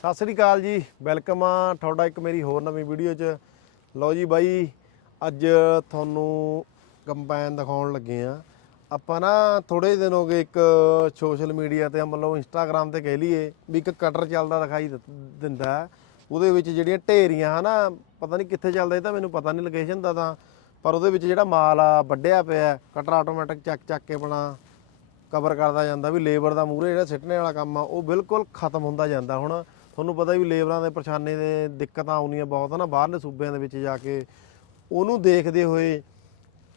ਸਤਿ ਸ੍ਰੀ ਅਕਾਲ ਜੀ, ਵੈਲਕਮ ਆ ਤੁਹਾਡਾ ਇੱਕ ਮੇਰੀ ਹੋਰ ਨਵੀਂ ਵੀਡੀਓ 'ਚ। ਲਓ ਜੀ ਬਾਈ, ਅੱਜ ਤੁਹਾਨੂੰ ਕੰਪੈਨ ਦਿਖਾਉਣ ਲੱਗੇ ਆ। ਆਪਾਂ ਨਾ ਥੋੜੇ ਦਿਨ ਹੋ ਗਏ ਇੱਕ ਸੋਸ਼ਲ ਮੀਡੀਆ ਤੇ ਮਤਲਬ ਇੰਸਟਾਗ੍ਰam ਤੇ ਕਹਿ ਲਈਏ ਵੀ ਇੱਕ ਕਟਰ ਚੱਲਦਾ ਦਿਖਾਈ ਦਿੱਤ- ਦਿੰਦਾ ਉਹਦੇ ਵਿੱਚ ਜਿਹੜੀਆਂ ਢੇਰੀਆਂ ਹਨਾ, ਪਤਾ ਨਹੀਂ ਕਿੱਥੇ ਚੱਲਦਾ ਇਹ ਤਾਂ ਮੈਨੂੰ ਪਤਾ ਨਹੀਂ ਲੋਕੇਸ਼ਨ ਦਾ ਤਾਂ, ਪਰ ਉਹਦੇ ਵਿੱਚ ਜਿਹੜਾ ਮਾਲ ਆ ਵੱਢਿਆ ਪਿਆ ਕਟਰ ਆਟੋਮੈਟਿਕ ਚੱਕ ਚੱਕ ਕੇ ਬਣਾ ਕਵਰ ਕਰਦਾ ਜਾਂਦਾ ਵੀ ਲੇਬਰ ਦਾ ਮੂਹਰੇ ਜਿਹੜਾ ਸਿੱਟਣੇ ਵਾਲਾ ਕੰਮ ਆ, ਉਹ ਬਿਲਕੁਲ ਖਤਮ ਹੁੰਦਾ ਜਾਂਦਾ ਹੁਣ। ਤੁਹਾਨੂੰ ਪਤਾ ਵੀ ਲੇਬਰਾਂ ਦੇ ਪਰੇਸ਼ਾਨੀ ਦੇ ਦਿੱਕਤਾਂ ਆਉਂਦੀਆਂ ਬਹੁਤ ਆ ਨਾ, ਬਾਹਰਲੇ ਸੂਬਿਆਂ ਦੇ ਵਿੱਚ ਜਾ ਕੇ। ਉਹਨੂੰ ਦੇਖਦੇ ਹੋਏ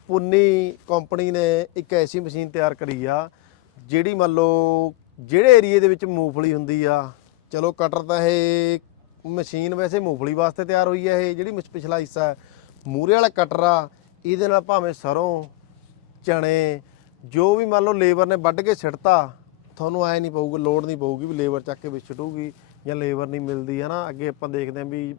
ਪੁੰਨੀ ਕੰਪਨੀ ਨੇ ਇੱਕ ਐਸੀ ਮਸ਼ੀਨ ਤਿਆਰ ਕਰੀ ਆ, ਜਿਹੜੀ ਮੰਨ ਲਓ ਜਿਹੜੇ ਏਰੀਏ ਦੇ ਵਿੱਚ ਮੂੰਗਫਲੀ ਹੁੰਦੀ ਆ, ਚਲੋ ਕਟਰ ਤਾਂ ਇਹ ਮਸ਼ੀਨ ਵੈਸੇ ਮੂੰਗਫਲੀ ਵਾਸਤੇ ਤਿਆਰ ਹੋਈ ਹੈ ਇਹ, ਜਿਹੜੀ ਮਿਸ- ਪਿਛਲਾ ਹਿੱਸਾ ਹੈ। ਮੂਰੇ ਵਾਲਾ ਕਟਰ ਆ, ਇਹਦੇ ਨਾਲ ਭਾਵੇਂ ਸਰੋਂ ਚਣੇ ਜੋ ਵੀ ਮੰਨ ਲਓ ਲੇਬਰ ਨੇ ਵੱਢ ਕੇ ਸਿੱਟਤਾ, ਤੁਹਾਨੂੰ ਐ ਨਹੀਂ ਪਊਗਾ ਲੋਡ ਨਹੀਂ ਪਊਗੀ ਵੀ ਲੇਬਰ ਚੱਕ ਕੇ ਵਿੱਚ ਸਿੱਟੂਗੀ ਜਾਂ ਲੇਬਰ ਨਹੀਂ ਮਿਲਦੀ ਹੈ ਨਾ ਅੱਗੇ ਆਪਾਂ ਦੇਖਦੇ ਹਾਂ ਵੀ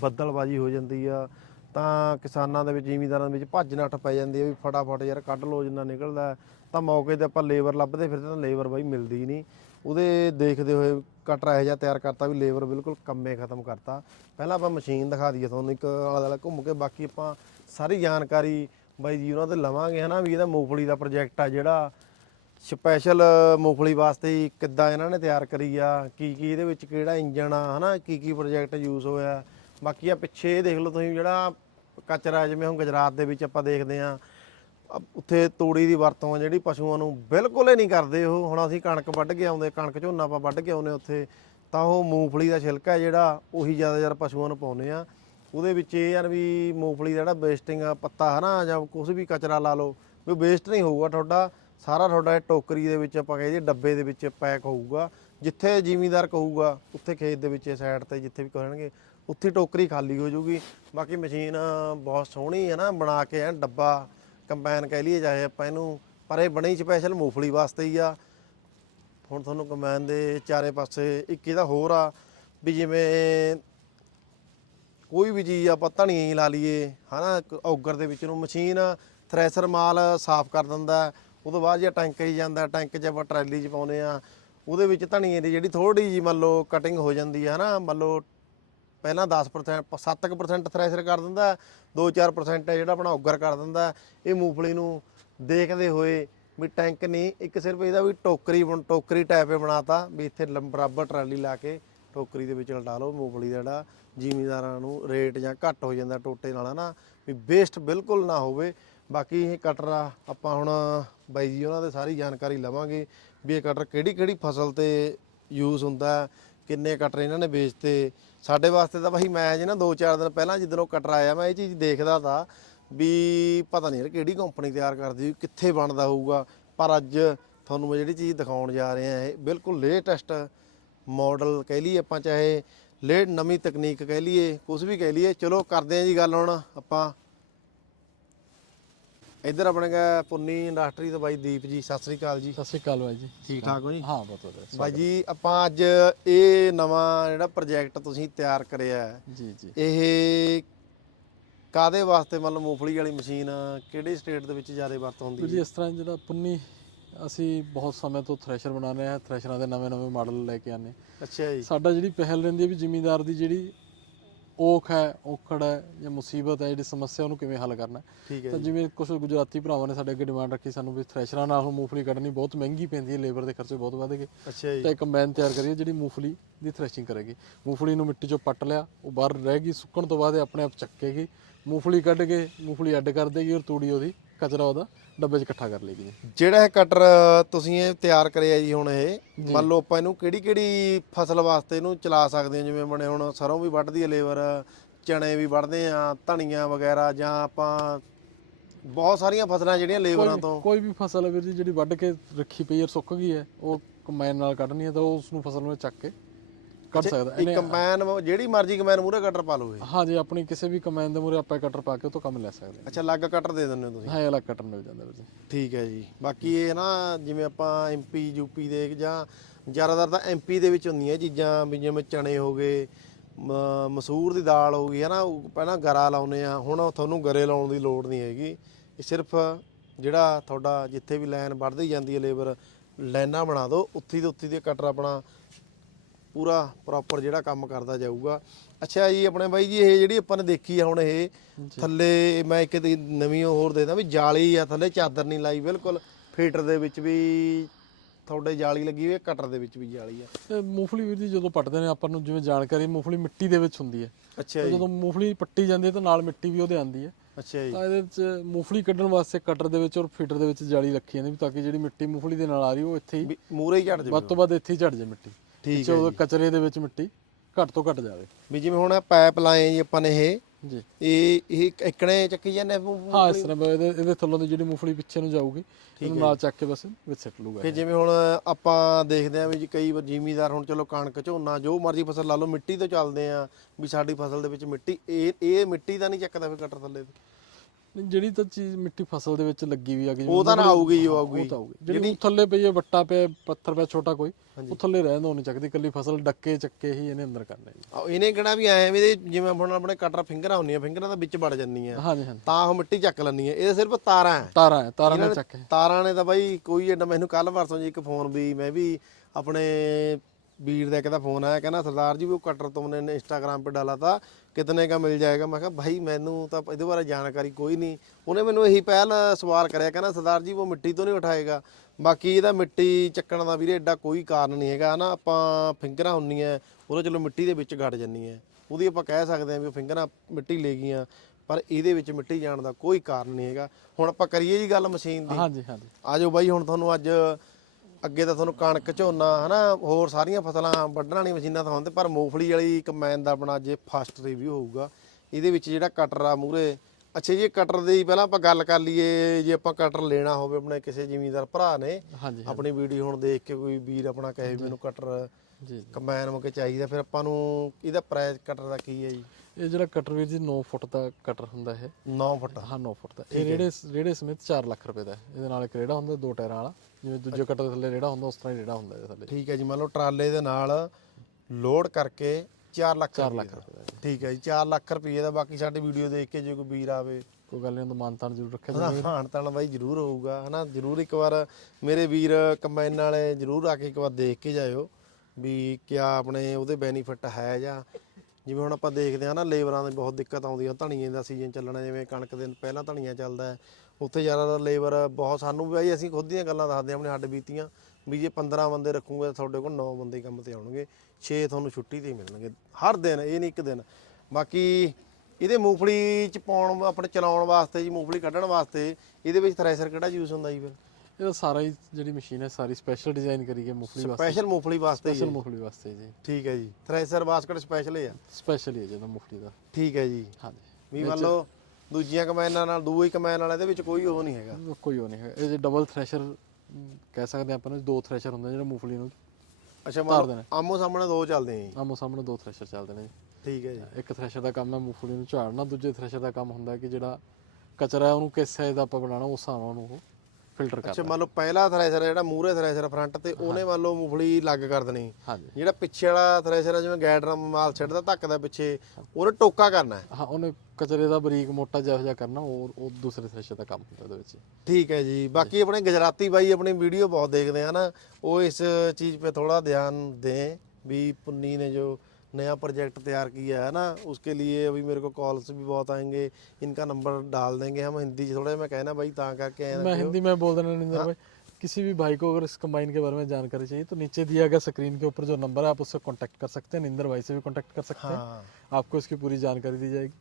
ਬੱਦਲਬਾਜੀ ਹੋ ਜਾਂਦੀ ਆ, ਤਾਂ ਕਿਸਾਨਾਂ ਦੇ ਵਿੱਚ, ਜ਼ਿਮੀਂਦਾਰਾਂ ਦੇ ਵਿੱਚ ਭੱਜ ਨੱਠ ਪੈ ਜਾਂਦੀ ਹੈ ਵੀ ਫਟਾਫਟ ਯਾਰ ਕੱਢ ਲੋ ਜਿੰਨਾ ਨਿਕਲਦਾ ਤਾਂ ਮੌਕੇ ਤੇ ਆਪਾਂ ਲੇਬਰ ਲੱਭਦੇ ਫਿਰਦੇ ਤਾਂ ਲੇਬਰ ਬਾਈ ਮਿਲਦੀ ਨਹੀਂ। ਉਹਦੇ ਦੇਖਦੇ ਹੋਏ ਕਟਰ ਇਹੋ ਜਿਹਾ ਤਿਆਰ ਕਰਤਾ ਵੀ ਲੇਬਰ ਬਿਲਕੁਲ ਕੰਮੇ ਖਤਮ ਕਰਤਾ। ਪਹਿਲਾਂ ਆਪਾਂ ਮਸ਼ੀਨ ਦਿਖਾ ਦਈਏ ਤੁਹਾਨੂੰ, ਇੱਕ ਆਲਾ ਦੁਆਲਾ ਘੁੰਮ ਕੇ, ਬਾਕੀ ਆਪਾਂ ਸਾਰੀ ਜਾਣਕਾਰੀ ਬਾਈ ਜੀ ਉਹਨਾਂ ਤੇ ਲਵਾਂਗੇ, ਹਨਾ? ਵੀ ਇਹਦਾ ਮੂੰਗਫਲੀ ਦਾ ਪ੍ਰੋਜੈਕਟ ਆ ਜਿਹੜਾ ਸਪੈਸ਼ਲ ਮੂੰਗਫਲੀ ਵਾਸਤੇ ਹੀ ਕਿੱਦਾਂ ਇਹਨਾਂ ਨੇ ਤਿਆਰ ਕਰੀ ਆ? ਕੀ ਕੀ ਇਹਦੇ ਵਿੱਚ ਕਿਹੜਾ ਇੰਜਨ ਆ, ਹਨਾ? ਕੀ ਕੀ ਪ੍ਰੋਜੈਕਟ ਯੂਜ਼ ਹੋਇਆ? ਬਾਕੀ ਆ ਪਿੱਛੇ ਇਹ ਦੇਖ ਲਓ ਤੁਸੀਂ ਜਿਹੜਾ ਕਚਰਾ, ਜਿਵੇਂ ਹੁਣ ਗੁਜਰਾਤ ਦੇ ਵਿੱਚ ਆਪਾਂ ਦੇਖਦੇ ਆ ਉੱਥੇ ਤੂੜੀ ਦੀ ਵਰਤੋਂ ਆ, ਜਿਹੜੀ ਪਸ਼ੂਆਂ ਨੂੰ ਬਿਲਕੁਲ ਹੀ ਨਹੀਂ ਕਰਦੇ ਉਹ। ਹੁਣ ਅਸੀਂ ਕਣਕ ਵੱਢ ਕੇ ਆਉਂਦੇ, ਕਣਕ ਝੋਨਾ ਆਪਾਂ ਵੱਢ ਕੇ ਆਉਂਦੇ ਉੱਥੇ, ਤਾਂ ਉਹ ਮੂੰਗਫਲੀ ਦਾ ਛਿਲਕਾ ਜਿਹੜਾ, ਉਹੀ ਜ਼ਿਆਦਾ ਜ਼ਿਆਦਾ ਪਸ਼ੂਆਂ ਨੂੰ ਪਾਉਂਦੇ ਆ ਉਹਦੇ ਵਿੱਚ ਇਹ ਯਾਰ ਵੀ ਮੂੰਗਫਲੀ ਦਾ ਜਿਹੜਾ ਵੇਸਟਿੰਗ ਆ, ਪੱਤਾ, ਹਨਾ? ਜਾਂ ਕੁਝ ਵੀ ਕਚਰਾ ਲਾ ਲਓ, ਵੀ ਵੇਸਟ ਨਹੀਂ ਹੋਊਗਾ ਤੁਹਾਡਾ। ਸਾਰਾ ਤੁਹਾਡਾ ਇਹ ਟੋਕਰੀ ਦੇ ਵਿੱਚ ਆਪਾਂ ਕਹਦੇ ਡੱਬੇ ਦੇ ਵਿੱਚ ਪੈਕ ਹੋਊਗਾ, ਜਿੱਥੇ ਜ਼ਿਮੀਂਦਾਰ ਕਹੂਗਾ, ਉੱਥੇ ਖੇਤ ਦੇ ਵਿੱਚ ਸਾਈਡ ਤੇ ਜਿੱਥੇ ਵੀ ਕਹਿਣਗੇ ਉੱਥੇ ਟੋਕਰੀ ਖਾਲੀ ਹੋ ਜਾਊਗੀ। ਬਾਕੀ ਮਸ਼ੀਨ ਬਹੁਤ ਸੋਹਣੀ ਹੈ ਨਾ, ਬਣਾ ਕੇ ਐ ਡੱਬਾ ਕੰਬਾਈਨ ਕਹਿ ਲਈਏ ਚਾਹੇ ਆਪਾਂ ਇਹਨੂੰ, ਪਰ ਇਹ ਬਣੀ ਸਪੈਸ਼ਲ ਮੂੰਗਫਲੀ ਵਾਸਤੇ ਹੀ ਆ। ਹੁਣ ਤੁਹਾਨੂੰ ਕੰਬਾਈਨ ਦੇ ਚਾਰੇ ਪਾਸੇ ਇੱਕ ਇਹਦਾ ਹੋਰ ਆ ਵੀ ਜਿਵੇਂ ਕੋਈ ਵੀ ਚੀਜ਼ ਆਪਾਂ ਧਨੀਆ ਹੀ ਲਾ ਲਈਏ, ਹਨਾ, ਇੱਕ ਔਗਰ ਦੇ ਵਿੱਚ ਨੂੰ ਮਸ਼ੀਨ ਥ੍ਰੈਸ਼ਰ ਮਾਲ ਸਾਫ਼ ਕਰ ਦਿੰਦਾ ਹੈ। ਉਹ ਤੋਂ ਬਾਅਦ ਜੇ ਟੈਂਕ 'ਚ ਜਾਂਦਾ, ਟੈਂਕ 'ਚ ਆਪਾਂ ਟਰਾਲੀ 'ਚ ਪਾਉਂਦੇ ਆ ਉਹਦੇ ਵਿੱਚ ਧਨੀਏ ਦੀ ਜਿਹੜੀ ਥੋੜੀ ਜੀ ਮੰਨ ਲਓ ਕਟਿੰਗ ਹੋ ਜਾਂਦੀ ਹੈ, ਹਨਾ, ਮੰਨ ਲਓ ਪਹਿਲਾਂ 10% 7% ਥ੍ਰੈਸ਼ਰ ਕਰ ਦਿੰਦਾ 2-4% ਹੈ ਜਿਹੜਾ ਆਪਣਾ ਔਗਰ ਕਰ ਦਿੰਦਾ, ਇਹ ਮੂੰਗਫਲੀ ਨੂੰ ਦੇਖਦੇ ਹੋਏ ਵੀ ਟੈਂਕ ਨਹੀਂ, ਇੱਕ ਸਿਰਫ ਇਹਦਾ ਵੀ ਟੋਕਰੀ ਬਣ, ਟੋਕਰੀ ਟਾਈਪ ਹੀ ਬਣਾਤਾ ਵੀ ਇੱਥੇ ਲੰਬ- ਬਰਾਬਰ ਟਰਾਲੀ ਲਾ ਕੇ ਟੋਕਰੀ ਦੇ ਵਿੱਚ ਲਟਾ ਲਓ, ਮੂੰਗਫਲੀ ਦਾ ਜਿਹੜਾ ਜ਼ਿਮੀਦਾਰਾਂ ਨੂੰ ਰੇਟ ਜਾਂ ਘੱਟ ਹੋ ਜਾਂਦਾ ਟੋਟੇ ਨਾਲ ਨਾ ਵੀ ਵੇਸਟ ਬਿਲਕੁਲ ਨਾ ਹੋਵੇ ਬਾਕੀ ਇਹ ਕਟਰ ਆ, ਆਪਾਂ ਹੁਣ ਬਾਈ ਜੀ ਉਹਨਾਂ ਦੇ ਸਾਰੀ ਜਾਣਕਾਰੀ ਲਵਾਂਗੇ ਵੀ ਇਹ ਕਟਰ ਕਿਹੜੀ ਕਿਹੜੀ ਫਸਲ ਤੇ ਯੂਜ਼ ਹੁੰਦਾ, ਕਿੰਨੇ ਕਟਰ ਇਹਨਾਂ ਨੇ ਵੇਚਤੇ। ਸਾਡੇ ਵਾਸਤੇ ਤਾਂ ਭਾਈ ਮੈਂ ਜੇ ਨਾ 2-4 ਦਿਨ ਪਹਿਲਾਂ ਜਿੱਦਣ ਉਹ ਕਟਰ ਆਇਆ, ਮੈਂ ਇਹ ਚੀਜ਼ ਦੇਖਦਾ ਤਾਂ ਵੀ ਪਤਾ ਨਹੀਂ ਯਾਰ ਕਿਹੜੀ ਕੰਪਨੀ ਤਿਆਰ ਕਰਦੀ ਕਿੱਥੇ ਬਣਦਾ ਹੋਊਗਾ। ਪਰ ਅੱਜ ਤੁਹਾਨੂੰ ਮੈਂ ਜਿਹੜੀ ਚੀਜ਼ ਦਿਖਾਉਣ ਜਾ ਰਹੇ ਆ ਇਹ ਬਿਲਕੁਲ ਲੇਟੈਸਟ ਮਾਡਲ ਕਹਿ ਲਈਏ ਆਪਾਂ, ਚਾਹੇ ਲੇਟ ਨਵੀਂ ਤਕਨੀਕ ਕਹਿ ਲਈਏ ਕੁਝ ਵੀ ਕਹਿ ਲਈਏ। ਚਲੋ ਕਰਦੇ ਆਂ ਜੀ ਗੱਲ ਹੁਣ, ਆਪਾਂ ਇੱਧਰ ਆਪਣੇ ਕਾ ਪੁੰਨੀ ਇੰਡਸਟਰੀ ਤੋਂ ਬਾਈ ਦੀਪ ਜੀ ਸਤਿ ਸ੍ਰੀ ਅਕਾਲ ਜੀ। ਸਤਿ ਸ਼੍ਰੀ ਅਕਾਲ ਬਾਈ ਜੀ। ਠੀਕ ਠਾਕ ਹੋ ਜੀ? ਹਾਂ ਬਹੁਤ ਵਧੀਆ ਬਾਈ ਜੀ ਆਪਾਂ ਅੱਜ ਇਹ ਨਵਾਂ ਜਿਹੜਾ ਪ੍ਰੋਜੈਕਟ ਤੁਸੀਂ ਤਿਆਰ ਕਰਿਆ ਹੈ ਜੀ ਜੀ। ਇਹ ਕਾਦੇ ਵਾਸਤੇ ਮਤਲਬ ਮੂੰਗਫਲੀ ਵਾਲੀ ਮਸ਼ੀਨ ਕਿਹੜੇ ਸਟੇਟ ਦੇ ਵਿੱਚ ਜ਼ਿਆਦਾ ਵਰਤ ਹੁੰਦੀ ਵੀਰ ਜੀ ਇਸ ਤਰ੍ਹਾਂ ਜਿਹੜਾ ਪੁੰਨੀ ਅਸੀਂ ਬਹੁਤ ਸਮੇਂ ਤੋਂ ਥ੍ਰੈਸ਼ਰ ਬਣਾ ਰਹੇ ਹਾਂ ਥ੍ਰੈਸ਼ਰਾਂ ਦੇ ਨਵੇਂ-ਨਵੇਂ ਮਾਡਲ ਲੈ ਕੇ ਆਨੇ ਅੱਛਾ ਜੀ। ਸਾਡਾ ਜਿਹੜੀ ਪਹਿਲ ਰਹਿੰਦੀ ਹੈ ਵੀ ਜ਼ਿਮੀਂਦਾਰ ਦੀ ਜਿਹੜੀ ਔਖ ਹੈ ਔਖੜ ਹੈ ਜਾਂ ਮੁਸੀਬਤ ਹੈ ਜਿਹੜੀ ਸਮੱਸਿਆ ਉਹਨੂੰ ਕਿਵੇਂ ਹੱਲ ਕਰਨਾ ਹੈ। ਠੀਕ ਹੈ ਤਾਂ ਜਿਵੇਂ ਕੁਝ ਗੁਜਰਾਤੀ ਭਰਾਵਾਂ ਨੇ ਸਾਡੇ ਅੱਗੇ ਡਿਮਾਂਡ ਰੱਖੀ ਸਾਨੂੰ ਵੀ ਥ੍ਰੈਸ਼ਰਾਂ ਨਾਲ ਹੁਣ ਮੂੰਗਫਲੀ ਕੱਢਣੀ ਬਹੁਤ ਮਹਿੰਗੀ ਪੈਂਦੀ ਹੈ ਲੇਬਰ ਦੇ ਖਰਚੇ ਬਹੁਤ ਵਧ ਗਏ ਅੱਛਾ ਜੀ। ਤਾਂ ਇੱਕ ਕੰਬਾਈਨ ਤਿਆਰ ਕਰੀਏ ਜਿਹੜੀ ਮੂੰਗਫਲੀ ਦੀ ਥ੍ਰੈਸ਼ਿੰਗ ਕਰੇਗੀ। ਮੂੰਗਫਲੀ ਨੂੰ ਮਿੱਟੀ 'ਚੋਂ ਪੱਟ ਲਿਆ ਉਹ ਬਾਹਰ ਰਹਿ ਗਈ ਸੁੱਕਣ ਤੋਂ ਬਾਅਦ ਇਹ ਆਪਣੇ ਆਪ ਚੱਕੇਗੀ। ਮੂੰਗਫਲੀ ਕੱਢ ਕੇ ਮੂੰਗਫਲੀ ਅੱਡ ਕਰ ਦੇਗੀ ਔਰ ਤੂੜੀ ਉਹਦੀ ਕਚਰਾ ਉਹਦਾ ਡੱਬੇ 'ਚ ਇਕੱਠਾ ਕਰ ਜੀ ਜਿਹੜਾ ਇਹ ਕਟਰ ਤੁਸੀਂ ਇਹ ਤਿਆਰ ਕਰਿਆ ਜੀ ਹੁਣ ਇਹ ਮੰਨ ਲਓ ਆਪਾਂ ਇਹਨੂੰ ਕਿਹੜੀ ਕਿਹੜੀ ਫਸਲ ਵਾਸਤੇ ਇਹਨੂੰ ਚਲਾ ਸਕਦੇ ਹਾਂ? ਜਿਵੇਂ ਬਣੇ ਹੁਣ ਸਰੋਂ ਵੀ ਵੱਢਦੀ ਹੈ ਲੇਬਰ ਚਣੇ ਵੀ ਵੱਢਦੇ ਆ ਧਨੀਆ ਵਗੈਰਾ ਜਾਂ ਆਪਾਂ ਬਹੁਤ ਸਾਰੀਆਂ ਫਸਲਾਂ ਜਿਹੜੀਆਂ ਲੇਬਰਾਂ ਤੋਂ। ਕੋਈ ਵੀ ਫਸਲ ਵੀਰ ਜੀ ਜਿਹੜੀ ਵੱਢ ਕੇ ਰੱਖੀ ਪਈ ਹੈ ਸੁੱਕ ਗਈ ਹੈ ਉਹ ਕੰਬਾਈਨ ਨਾਲ ਕੱਢਣੀ ਹੈ ਤਾਂ ਉਸ ਨੂੰ ਫਸਲ ਨੂੰ ਚੱਕ ਕੇ ਕੱਢ ਸਕਦਾ। ਇੱਕ ਕੰਬਾਈਨ ਜਿਹੜੀ ਮਰਜ਼ੀ ਕੰਬਾਈਨ ਮੂਰੇ ਕਟਰ ਪਾ ਲਓ ਇਹ। ਹਾਂ ਜੀ ਆਪਣੀ ਕਿਸੇ ਵੀ ਕੰਬਾਈਨ ਦੇ ਮੂਰੇ ਆਪਾਂ ਕਟਰ ਪਾ ਕੇ ਉਹ ਤੋਂ ਕੰਮ ਲੈ ਸਕਦੇ ਅੱਛਾ ਅਲੱਗ ਕਟਰ ਦੇ ਦਿੰਦੇ ਹੋ ਤੁਸੀਂ? ਹਾਂ ਅਲੱਗ ਕਟਰ ਮਿਲ ਜਾਂਦਾ ਵੀਰ ਜੀ। ਠੀਕ ਹੈ ਜੀ। ਬਾਕੀ ਇਹ ਨਾ ਜਿਵੇਂ ਆਪਾਂ ਐਮਪੀ ਯੂਪੀ ਦੇ ਜਾਂ ਜ਼ਿਆਦਾਤਰ ਤਾਂ ਐਮਪੀ ਦੇ ਵਿੱਚ ਹੁੰਦੀਆਂ ਚੀਜ਼ਾਂ ਵੀ ਜਿਵੇਂ ਚਣੇ ਹੋ ਗਏ ਮਸੂਰ ਦੀ ਦਾਲ ਹੋ ਗਈ ਹੈ ਨਾ ਉਹ ਪਹਿਲਾਂ ਗਰਾ ਲਾਉਨੇ ਆ ਹੁਣ ਤੁਹਾਨੂੰ ਗਰੇ ਲਾਉਣ ਦੀ ਲੋੜ ਨਹੀਂ ਹੈਗੀ। ਇਹ ਸਿਰਫ ਜਿਹੜਾ ਤੁਹਾਡਾ ਜਿੱਥੇ ਵੀ ਲਾਈਨ ਵੱਢਦੀ ਜਾਂਦੀ ਹੈ ਲੇਬਰ ਲਾਈਨਾਂ ਬਣਾ ਦਿਓ ਉੱਥੀ ਦੇ ਉੱਥੀ ਦੇ ਕਟਰ ਆਪਣਾ ਪੂਰਾ ਪ੍ਰੋਪਰ ਜਿਹੜਾ ਕੰਮ ਕਰਦਾ ਜਾਊਗਾ। ਅੱਛਾ ਜੀ ਆਪਣੇ ਬਾਈ ਜੀ ਇਹ ਜਿਹੜੀ ਆਪਾਂ ਨੇ ਦੇਖੀ ਆ ਹੁਣ ਇਹ ਥੱਲੇ ਮੈਂ ਇੱਕ ਦੀ ਨਵੀਂ ਹੋਰ ਦੇਦਾ ਵੀ ਜਾਲੀ ਆ ਥੱਲੇ ਚਾਦਰ ਨਹੀਂ ਲਾਈ ਬਿਲਕੁਲ। ਫੀਟਰ ਦੇ ਵਿੱਚ ਵੀ ਤੁਹਾਡੇ ਜਾਲੀ ਲੱਗੀ ਹੋਈ ਹੈ ਕਟਰ ਦੇ ਵਿੱਚ ਵੀ ਜਾਲੀ ਆ। ਇਹ ਮੂੰਗਫਲੀ ਵੀਰ ਜੀ ਜਦੋਂ ਪੱਟਦੇ ਨੇ ਆਪਾਂ ਨੂੰ ਜਿਵੇਂ ਜਾਣਕਾਰੀ ਮੂੰਗਫਲੀ ਮਿੱਟੀ ਦੇ ਵਿੱਚ ਹੁੰਦੀ ਹੈ। ਅੱਛਾ ਜੀ। ਜਦੋਂ ਮੂੰਗਫਲੀ ਪੱਟੀ ਜਾਂਦੀ ਹੈ ਤਾਂ ਨਾਲ ਮਿੱਟੀ ਵੀ ਉਹਦੇ ਆਉਂਦੀ ਹੈ। ਅੱਛਾ ਜੀ। ਤਾਂ ਇਹਦੇ ਵਿੱਚ ਮੂੰਗਫਲੀ ਕੱਢਣ ਵਾਸਤੇ ਕਟਰ ਦੇ ਵਿੱਚ ਔਰ ਫੀਟਰ ਦੇ ਵਿੱਚ ਜਾਲੀ ਰੱਖੀ ਜਾਂਦੀ ਵੀ ਤਾਂ ਕਿ ਜਿਹੜੀ ਮਿੱਟੀ ਮੂੰਗਫਲੀ ਦੇ ਨਾਲ ਆ ਰਹੀ ਉਹ ਇੱਥੇ ਹੀ ਮੂਰੇ ਹੀ ਝੜ ਜਾਵੇ। ਵੱਧ ਤੋਂ ਵੱਧ ਇੱਥੇ ਹੀ ਝੜ ਜੇ ਮਿੱਟੀ। ਠੀਕ ਵਿੱਚ ਉਹ ਕਚਰੇ ਦੇ ਵਿੱਚ ਮਿੱਟੀ ਘੱਟ ਤੋਂ ਘੱਟ ਜਾਵੇ। ਵੀ ਜਿਵੇਂ ਹੁਣ ਪਾਈਪ ਲਾਏ ਜੀ ਆਪਾਂ ਨੇ ਇਹ ਜੀ। ਇਹ ਇਹ ਇੱਕਣੇ ਚੱਕੀ ਜਾਂਦੇ ਹਾਂ ਇਸ ਤਰ੍ਹਾਂ ਇਹਦੇ ਇਹਦੇ ਥੱਲੋਂ ਦੀ ਜਿਹੜੀ ਮੂੰਗਫਲੀ ਪਿੱਛੇ ਨੂੰ ਜਾਊਗੀ ਇਹਨੂੰ ਨਾਲ ਚੱਕ ਕੇ ਬਸ ਵਿੱਚ ਸਿੱਟ ਲੂਗਾ ਫਿਰ ਜਿਵੇਂ ਹੁਣ ਆਪਾਂ ਦੇਖਦੇ ਆਂ ਵੀ ਜੀ ਕਈ ਵਾਰ ਜ਼ਿਮੀਦਾਰ ਹੁਣ ਚਲੋ ਕਣਕ ਝੋਨਾ ਜੋ ਮਰਜ਼ੀ ਫਸਲ ਲਾ ਲਓ ਮਿੱਟੀ ਤੋਂ ਚੱਲਦੇ ਆ ਵੀ ਸਾਡੀ ਫਸਲ ਦੇ ਵਿੱਚ ਮਿੱਟੀ ਇਹ ਇਹ ਮਿੱਟੀ ਦਾ ਨਹੀਂ ਚੱਕਦਾ ਫਿਰ ਕਟਰ ਥੱਲੇ ਤੋਂ। ਜਿਹੜੀ ਤਾਂ ਚੀਜ਼ ਮਿੱਟੀ ਫਸਲ ਦੇ ਵਿੱਚ ਲੱਗੀ ਵੀ ਆ ਗਈ ਉਹ ਤਾਂ ਨਾ ਆਊਗੀ ਉਹ ਆਊਗੀ। ਜਿਹੜੀ ਥੱਲੇ ਪਈ ਹੈ ਵੱਟਾ ਪਿਆ ਪੱਥਰ ਪਿਆ ਛੋਟਾ ਕੋਈ ਉਹ ਥੱਲੇ ਰਹਿਣ ਹੋਣੀ ਚਾਹੀਦੀ ਕੱਲੀ ਫਸਲ ਡੱਕੇ ਚੱਕੇ ਹੀ ਇਹਨੇ ਅੰਦਰ ਕਰਨਾ ਜੀ। ਆ ਇਹਨੇ ਕਿਹੜਾ ਵੀ ਐਵੇਂ ਇਹਦੇ ਜਿਵੇਂ ਹੁਣ ਆਪਣੇ ਕਟਰ ਫਿੰਗਰਾਂ ਹੁੰਦੀਆਂ ਫਿੰਗਰਾਂ ਦਾ ਵਿੱਚ ਵੜ ਜਾਂਦੀਆਂ। ਹਾਂਜੀ ਤਾਂ ਉਹ ਮਿੱਟੀ ਚੱਕ ਲੈਂਦੀ ਹੈ ਇਹ ਸਿਰਫ ਤਾਰਾ ਹੈ ਤਾਰਾਂ ਹੈ ਤਾਰਾਂ ਨੇ ਚੱਕੇ ਤਾਰਾਂ ਨੇ ਤਾਂ ਬਾਈ ਕੋਈ ਐਡਾ ਮੈਨੂੰ ਕੱਲ ਵਰਸੋਂ ਜੀ ਇੱਕ ਫੋਨ ਵੀ ਮੈਂ ਵੀ ਆਪਣੇ ਵੀਰ ਦਾ ਇੱਕ ਦਾ ਫੋਨ ਆਇਆ ਕਹਿੰਦਾ ਸਰਦਾਰ ਜੀ ਉਹ ਕਟਰ ਤੋਂ ਨੇ ਇੰਸਟਾਗ੍ਰam 'ਤੇ ਡਾਲਾ ਤਾਂ। ਕਿਤਨੇ ਕਾ ਮਿਲ ਜਾਏਗਾ? ਮੈਂ ਕਿਹਾ ਭਾਈ ਮੈਨੂੰ ਤਾਂ ਇਹਦੇ ਬਾਰੇ ਜਾਣਕਾਰੀ ਕੋਈ ਨਹੀਂ। ਉਹਨੇ ਮੈਨੂੰ ਇਹੀ ਪਹਿਲ ਸਵਾਲ ਕਰਿਆ ਕਹਿੰਦਾ ਸਰਦਾਰ ਜੀ ਉਹ ਮਿੱਟੀ ਤੋਂ ਨਹੀਂ ਉਠਾਏਗਾ। ਬਾਕੀ ਇਹਦਾ ਮਿੱਟੀ ਚੱਕਣ ਦਾ ਵੀਰੇ ਐਡਾ ਕੋਈ ਕਾਰਨ ਨਹੀਂ ਹੈਗਾ ਨਾ ਆਪਾਂ ਫਿੰਗਰਾਂ ਹੁੰਨੀਆਂ ਉਹਦੇ ਚਲੋ ਮਿੱਟੀ ਦੇ ਵਿੱਚ ਘੜ ਜੰਨੀ ਹੈ ਉਹਦੀ ਆਪਾਂ ਕਹਿ ਸਕਦੇ ਹਾਂ ਵੀ ਫਿੰਗਰਾਂ ਮਿੱਟੀ ਲੈ ਗਈਆਂ ਪਰ ਇਹਦੇ ਵਿੱਚ ਮਿੱਟੀ ਜਾਣ ਦਾ ਕੋਈ ਕਾਰਨ ਨਹੀਂ ਹੈਗਾ। ਹੁਣ ਆਪਾਂ ਕਰੀਏ ਜੀ ਗੱਲ ਮਸ਼ੀਨ ਦੀ। ਹਾਂਜੀ ਹਾਂਜੀ। ਆਜੋ ਬਾਈ ਹੁਣ ਤੁਹਾਨੂੰ ਅੱਜ ਅੱਗੇ ਤਾਂ ਤੁਹਾਨੂੰ ਕਣਕ ਝੋਨਾ ਹਨਾ ਹੋਰ ਸਾਰੀਆਂ ਫਸਲਾਂ ਵੱਢਣ ਵਾਲੀ ਮਸ਼ੀਨਾਂ ਤਾਂ ਹੁੰਦੇ ਪਰ ਮੂੰਗਫਲੀ ਵਾਲੀ ਕੰਬਾਈਨ ਦਾ ਆਪਣਾ ਅੱਜ ਫਸਟ ਰਿਵਿਊ ਹੋਊਗਾ। ਇਹਦੇ ਵਿੱਚ ਜਿਹੜਾ ਕਟਰ ਆ ਮੂਰੇ ਅੱਛਾ ਜੀ ਕਟਰ ਦੀ ਪਹਿਲਾਂ ਆਪਾਂ ਗੱਲ ਕਰ ਲਈਏ ਜੇ ਆਪਾਂ ਕਟਰ ਲੈਣਾ ਹੋਵੇ ਆਪਣੇ ਕਿਸੇ ਜ਼ਿਮੀਂਦਾਰ ਭਰਾ ਨੇ ਆਪਣੀ ਵੀਡੀਓ ਹੁਣ ਦੇਖ ਕੇ ਕੋਈ ਵੀਰ ਆਪਣਾ ਕਹੇ ਮੈਨੂੰ ਕਟਰ ਜੀ ਕੰਬਾਈਨ ਮੁਕੇ ਚਾਹੀਦਾ ਫਿਰ ਆਪਾਂ ਨੂੰ ਇਹਦਾ ਪ੍ਰਾਈਸ ਕਟਰ ਦਾ ਕੀ ਹੈ ਜੀ? ਇਹ ਜਿਹੜਾ ਕਟਰ ਵੀਰ ਜੀ 9 ਫੁੱਟ ਦਾ ਕਟਰ ਹੁੰਦਾ ਇਹ। 9 ਫੁੱਟ। ਹਾਂ 9 ਫੁੱਟ ਦਾ। ਇਹ ਰੇੜੇ ਰੇੜੇ ਸਮੇਤ 4 ਲੱਖ ਰੁਪਏ ਦਾ ਹੈ। ਇਹਦੇ ਨਾਲ ਇੱਕ ਰੇੜਾ ਹੁੰਦਾ ਦੋ ਟਾਇਰਾਂ ਵਾਲਾ। ਜਿਵੇਂ ਦੂਜੇ ਕਟਰ ਦੇ ਥੱਲੇ ਰੇੜਾ ਹੁੰਦਾ ਉਸ ਤਰ੍ਹਾਂ ਹੀ ਰੇੜਾ ਹੁੰਦਾ ਇਹਦੇ ਥੱਲੇ। ਠੀਕ ਹੈ ਜੀ ਮੰਨ ਲਓ ਟਰਾਲੇ ਦੇ ਨਾਲ ਲੋਡ ਕਰਕੇ 4 ਲੱਖ 4 ਰੁਪਏ ਲੱਖ ਦਾ। ਰੁਪਏ ਦਾ ਠੀਕ ਹੈ ਜੀ 4 ਲੱਖ ਰੁਪਏ ਦਾ ਬਾਕੀ ਸਾਡੀ ਵੀਡੀਓ ਦੇਖ ਕੇ ਜੇ ਕੋਈ ਵੀਰ ਆਵੇ। ਕੋਈ ਗੱਲ ਨਹੀਂ ਉਹਦਾ ਮਾਨਤਾਨ ਜ਼ਰੂਰ ਰੱਖਿਆ ਉਹਦਾ ਖਾਣ ਤਾਣ ਬਾਈ ਜ਼ਰੂਰ ਹੋਊਗਾ ਹਨਾ? ਜ਼ਰੂਰ ਇੱਕ ਵਾਰ ਮੇਰੇ ਵੀਰ ਕੰਬਾਈਨ ਵਾਲੇ ਜ਼ਰੂਰ ਆ ਕੇ ਇੱਕ ਵਾਰ ਦੇਖ ਕੇ ਜਾਇਓ ਵੀ ਕਿਆ ਆਪਣੇ ਉਹਦੇ ਬੈਨੀਫਿਟ ਹੈ ਜਾਂ। ਜਿਵੇਂ ਹੁਣ ਆਪਾਂ ਦੇਖਦੇ ਹਾਂ ਨਾ ਲੇਬਰਾਂ ਦੀ ਬਹੁਤ ਦਿੱਕਤ ਆਉਂਦੀ ਆ ਧਣੀਏ ਦਾ ਸੀਜ਼ਨ ਚੱਲਣਾ ਜਿਵੇਂ ਕਣਕ ਦੇ ਪਹਿਲਾਂ ਧਣੀਆਂ ਚੱਲਦਾ ਹੈ ਉੱਥੇ ਜ਼ਿਆਦਾ ਲੇਬਰ ਬਹੁਤ ਸਾਨੂੰ ਵੀ ਅਸੀਂ ਖੁਦ ਦੀਆਂ ਗੱਲਾਂ ਦੱਸਦੇ ਆਪਣੇ ਹੱਡ ਬੀਤੀਆਂ ਵੀ ਜੇ 15 ਬੰਦੇ ਰੱਖੂਗੇ ਤਾਂ ਤੁਹਾਡੇ ਕੋਲ 9 ਬੰਦੇ ਕੰਮ ਤੇ ਆਉਣਗੇ 6 ਤੁਹਾਨੂੰ ਛੁੱਟੀ ਤੇ ਮਿਲਣਗੇ ਹਰ ਦਿਨ ਇਹ ਨਹੀਂ ਇੱਕ ਦਿਨ। ਬਾਕੀ ਇਹਦੇ ਮੂੰਗਫਲੀ ਚ ਪਾਉਣ ਆਪਣੇ ਚਲਾਉਣ ਵਾਸਤੇ ਜੀ ਮੂੰਗਫਲੀ ਕੱਢਣ ਵਾਸਤੇ ਇਹਦੇ ਵਿੱਚ ਥ੍ਰੈਸ਼ਰ ਕਿਹੜਾ ਯੂਜ਼ ਹੁੰਦਾ ਜੀ ਫਿਰ? ਇਹਦਾ ਸਾਰਾ ਹੀ ਜਿਹੜੀ ਮਸ਼ੀਨ ਹੈ ਸਾਰੀ ਸਪੈਸ਼ਲ ਡਿਜ਼ਾਈਨ ਕਰੀ ਗਈ ਮੁਫਲੀ ਵਾਸਤੇ। ਸਪੈਸ਼ਲ ਮੂੰਗਫਲੀ ਵਾਸਤੇ ਸਪੈਸ਼ਲ ਹੈ। ਮੁਫਲੀ ਵਾਸਤੇ ਜੀ। ਠੀਕ ਹੈ ਜੀ। ਥ੍ਰੈਸ਼ਰ ਬਾਸਕਟ ਸਪੈਸ਼ਲ ਹੈ ਸਪੈਸ਼ਲ ਹੀ ਹੈ ਜਿਹਦਾ ਮੁਫਲੀ ਦਾ। ਠੀਕ ਹੈ ਜੀ। ਹਾਂਜੀ। ਵੀ ਮੰਨ ਲਓ ਦੂਜੀਆਂ ਕਮੈਨਾਂ ਨਾਲ ਦੂਈ ਕਮੈਨ ਨਾਲ ਇਹਦੇ ਵਿੱਚ ਕੋਈ ਉਹ ਨਹੀਂ ਹੈਗਾ ਕੋਈ ਉਹ ਨਹੀਂ ਹੈ ਇਹ ਡਬਲ ਥ੍ਰੈਸ਼ਰ ਕਹਿ ਸਕਦੇ ਆਪਾਂ ਨੂੰ ਦੋ ਥ੍ਰੈਸ਼ਰ ਹੁੰਦੇ ਨੇ ਜਿਹੜੇ ਮੁਫਲੀ ਨੂੰ ਅੱਛਾ ਨੇ। ਲਓ ਆਮੋ ਸਾਹਮਣੇ ਦੋ ਚੱਲਦੇ ਆ ਜੀ ਆਮੋ ਸਾਹਮਣੇ ਦੋ ਥ੍ਰੈਸ਼ਰ ਚੱਲਦੇ ਨੇ ਜੀ। ਠੀਕ ਹੈ ਜੀ ਇੱਕ ਥ੍ਰੈਸ਼ਰ ਦਾ ਕੰਮ ਹੈ ਮੁਫਲੀ ਨੂੰ ਝਾੜਨਾ ਦੂਜੇ ਥ੍ਰੈਸ਼ਰ ਦਾ ਕੰਮ ਹੁੰਦਾ ਕਿ ਜਿਹੜਾ ਕਚਰਾ ਹੈ ਉਹਨੂੰ ਕਿਸ ਸਾਈਜ਼ ਦਾ ਆਪਾਂ ਬਣਾਉਣਾ ਉਸ ਹਿਸਾਬ ਨਾਲ ਉਹਨੂੰ ਉਹ ਫਿਲਟਰ ਕਰਦਾ। ਅੱਛਾ ਮੰਨ ਲਓ ਪਹਿਲਾ ਥ੍ਰੈਸ਼ਰ ਜਿਹੜਾ ਮੂਰੇ ਥ੍ਰੈਸ਼ਰ ਫਰੰਟ ਤੇ ਉਹਨੇ ਮੰਨ ਲਓ ਮੂਫਲੀ ਲੱਗ ਕਰ ਦੇਣੀ। ਜਿਹੜਾ ਪਿੱਛੇ ਵਾਲਾ ਥ੍ਰੈਸ਼ਰ ਆ ਜਿਵੇਂ ਗੈਡਰ ਮਾਲ ਛੱਡਦਾ ਧੱਕਦਾ ਪਿੱਛੇ ਉਹਨੇ ਟੋਕਾ ਕਰਨਾ ਹਾਂ। ਉਹਨੇ ਕਚਰੇ ਦਾ ਬਰੀਕ ਮੋਟਾ ਜਿਹਾ ਜਿਹਾ ਕਰਨਾ ਉਹ ਉਹ ਦੂਸਰੇ ਥ੍ਰੈਸ਼ਰ ਦਾ ਕੰਮ ਹੁੰਦਾ ਉਹਦੇ ਵਿੱਚ। ਠੀਕ ਹੈ ਜੀ। ਬਾਕੀ ਆਪਣੇ ਗੁਜਰਾਤੀ ਬਾਈ ਆਪਣੀ ਵੀਡੀਓ ਬਹੁਤ ਦੇਖਦੇ ਆ ਨਾ ਉਹ ਇਸ ਚੀਜ਼ 'ਤੇ ਥੋੜਾ ਧਿਆਨ ਦੇ ਵੀ ਪੁੰਨੀ ਨੇ ਜੋ नया प्रोजेक्ट तैयार किया है ना उसके लिए अभी मेरे को कॉल्स भी बहुत आएंगे इनका नंबर डाल देंगे हम हिंदी से थोड़ा मैं कहना भाई ता करके आए मैं हिंदी में बोल देना निंदर भाई किसी भी भाई को अगर इस कंबाइन के बारे में जानकारी चाहिए तो नीचे दिया गया स्क्रीन के ऊपर जो नंबर है आप उससे कांटेक्ट कर सकते हैं निंदर भाई से भी कांटेक्ट कर सकते हैं हाँ आपको इसकी पूरी जानकारी दी जाएगी